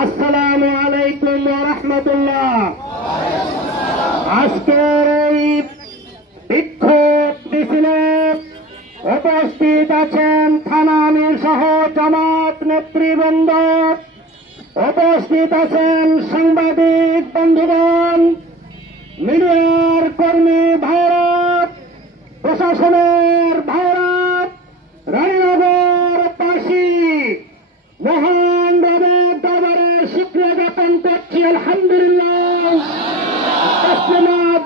আসসালামু আলাইকুম ওয়া রাহমাতুল্লাহ। আজকের এই বিক্ষোভ মিছিলে উপস্থিত আছেন থানা আমির সহ জামাত নেতৃবৃন্দ, উপস্থিত আছেন সাংবাদিক বন্ধুগণ, মিডিয়ার কর্মী ভাইরা, প্রশাসনের ভাইরা, রানীনগরবাসী মহান রবের দরবারে শুকরিয়া জ্ঞাপন করছি। আলহামদুলিল্লাহ।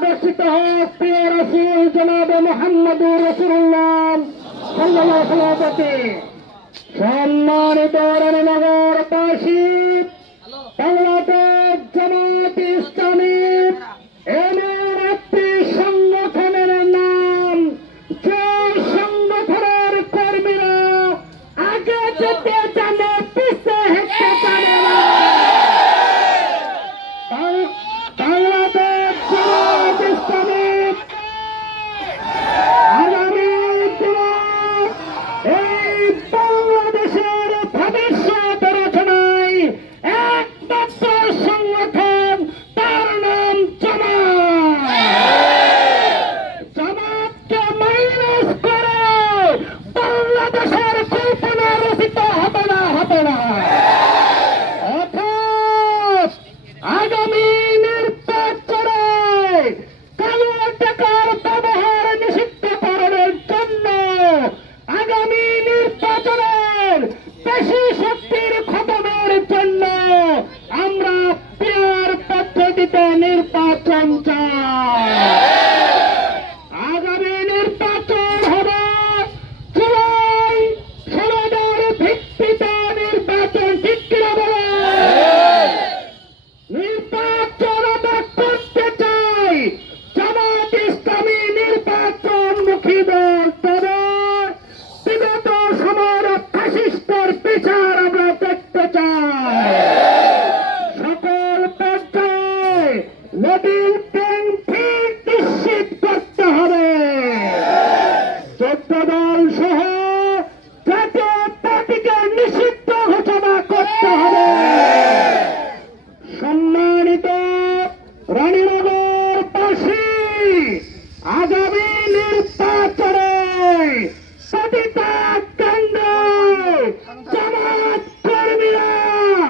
বর্ষিত হোক প্রিয় রাসূল জনাবে মুহাম্মদুর রাসূলুল্লাহ সাল্লাল্লাহু আলাইহি ওয়াসাল্লাম। সম্মানিত রানীনগরবাসী, বাংলাদেশ জামাত ইসলামী এমন একটি সংগঠনের নাম, যে সংগঠনের কর্মীরা আগে যেতে জানে, পিছে হেঁটে জানে না। বাংলাদেশ জামাত ইসলামী আগামী দিনে এই বাংলাদেশের ভবিষ্যৎ রচনায় একমাত্র সংগঠন, তার নাম জামাত। জামাতকে মাইনাস করে বাংলাদেশের কল্পনা রচিত হবে না, হবে না। অর্থাৎ আগামী নির্বাচনে কালো টাকার ব্যবহার নিষিদ্ধকরণের জন্য, আগামী নির্বাচনের পেশি শক্তির খতমের জন্য আমরা পিয়ার পদ্ধতিতে নির্বাচন চাই। আগামী নির্বাচন হবে জুলাই 16 ভিত্তিতে নির্বাচন, ঠিক